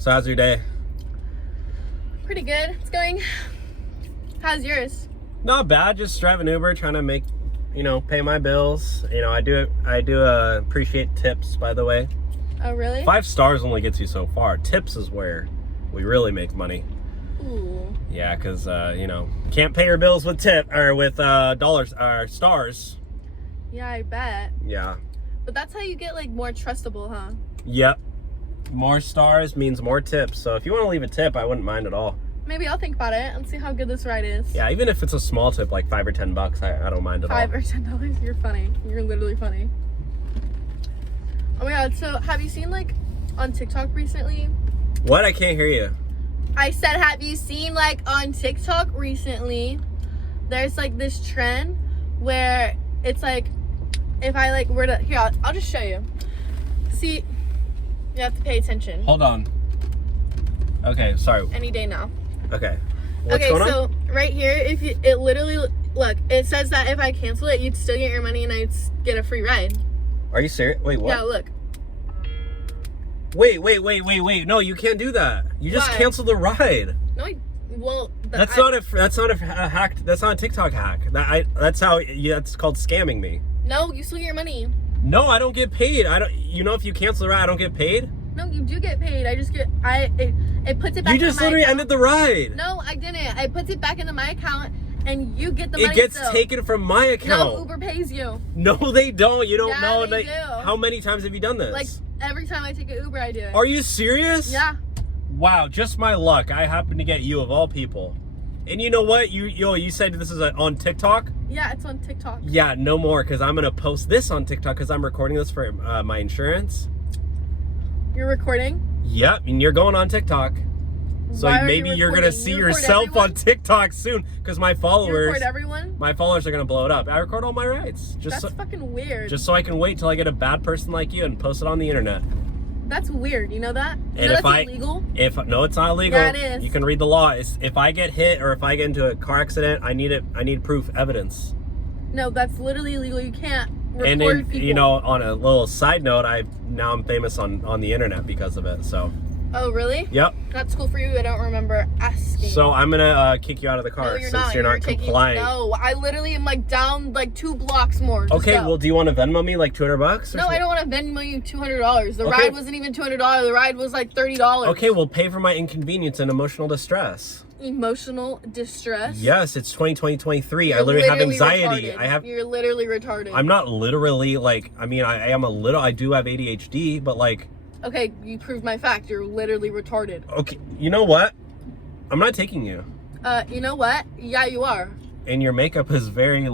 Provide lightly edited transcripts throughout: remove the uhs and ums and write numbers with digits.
So how's your day? Pretty good. It's going. How's yours? Not bad. Just driving Uber, trying to make, pay my bills. I do appreciate tips, by the way. Oh, really? 5 stars only gets you so far. Tips is where we really make money. Ooh. Yeah, because, can't pay your bills with dollars or stars. Yeah, I bet. Yeah. But that's how you get, more trustable, huh? Yep. More stars means more tips. So if you want to leave a tip, I wouldn't mind at all. Maybe I'll think about it and see how good this ride is. Yeah, even if it's a small tip, like $5 or $10, I don't mind at all. $5 or $10? You're funny. You're literally funny. Oh my god, so have you seen, on TikTok recently? What? I can't hear you. I said, have you seen, on TikTok recently, there's, this trend where it's, if I, were to... Here, I'll just show you. See... You have to pay attention. Hold on. Okay, sorry. Any day now. Okay. What's going on? So right here, it literally, look, it says that if I cancel it, you'd still get your money and I'd get a free ride. Are you serious? Wait, what? Yeah, look. Wait. No, you can't do that. You just canceled the ride. No, That's not a hack. That's not a TikTok hack. That's called scamming me. No, you still get your money. No, I don't get paid. If you cancel the ride, I don't get paid? No, you do get paid. I just get, it puts it back. You just literally ended the ride. No, I didn't. I puts it back into my account and you get the money. It gets taken from my account. No, Uber pays you. No, they don't. You don't know. They do. How many times have you done this? Every time I take an Uber, I do it. Are you serious? Yeah. Wow, just my luck. I happen to get you of all people. And you know what? You said this is on TikTok? Yeah, it's on TikTok. Yeah, no more, because I'm going to post this on TikTok because I'm recording this for my insurance. You're recording? Yep, and you're going on TikTok. So maybe you're going to see yourself on TikTok soon because my followers... You record everyone? My followers are going to blow it up. I record all my rides. That's fucking weird. Just so I can wait till I get a bad person like you and post it on the internet. That's weird. You know that? And that's illegal? No, it's not illegal. Yeah, it is. You can read the law. If I get hit or if I get into a car accident, I need proof, evidence. No, that's literally illegal. You can't record people. On a little side note, now I'm famous on the internet because of it. So. Oh, really? Yep. That's cool for you. I don't remember asking. So I'm gonna kick you out of the car since you're not complying. No, I literally am down 2 blocks more. Okay, well, do you want to Venmo me $200? No, I don't want to Venmo you $200. The ride wasn't even $200. The ride was $30. Okay, well, pay for my inconvenience and emotional distress. Emotional distress? Yes, it's 2023. I literally have anxiety. Retarded. You're literally retarded. I'm not literally I am a little. I do have ADHD, but Okay, you proved my fact. You're literally retarded. Okay, you know what? I'm not taking you. You know what? Yeah, you are. And your makeup is very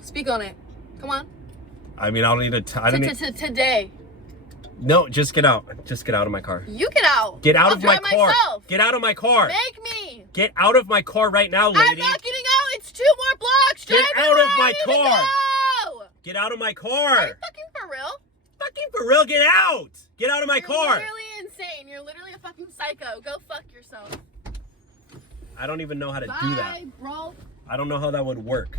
Speak on it. Come on. I mean, I don't need to. Today. No, just get out. Just get out of my car. You get out. Get out of my car. Myself. Get out of my car. Make me. Get out of my car right now, lady. I'm not getting out. It's 2 more blocks. Get out of my car. Go. Get out of my car. Are you fucking for real? Fucking for real, get out! Get out of my car! You're literally insane. You're literally a fucking psycho. Go fuck yourself. I don't even know how to do that. Bye, bro. I don't know how that would work.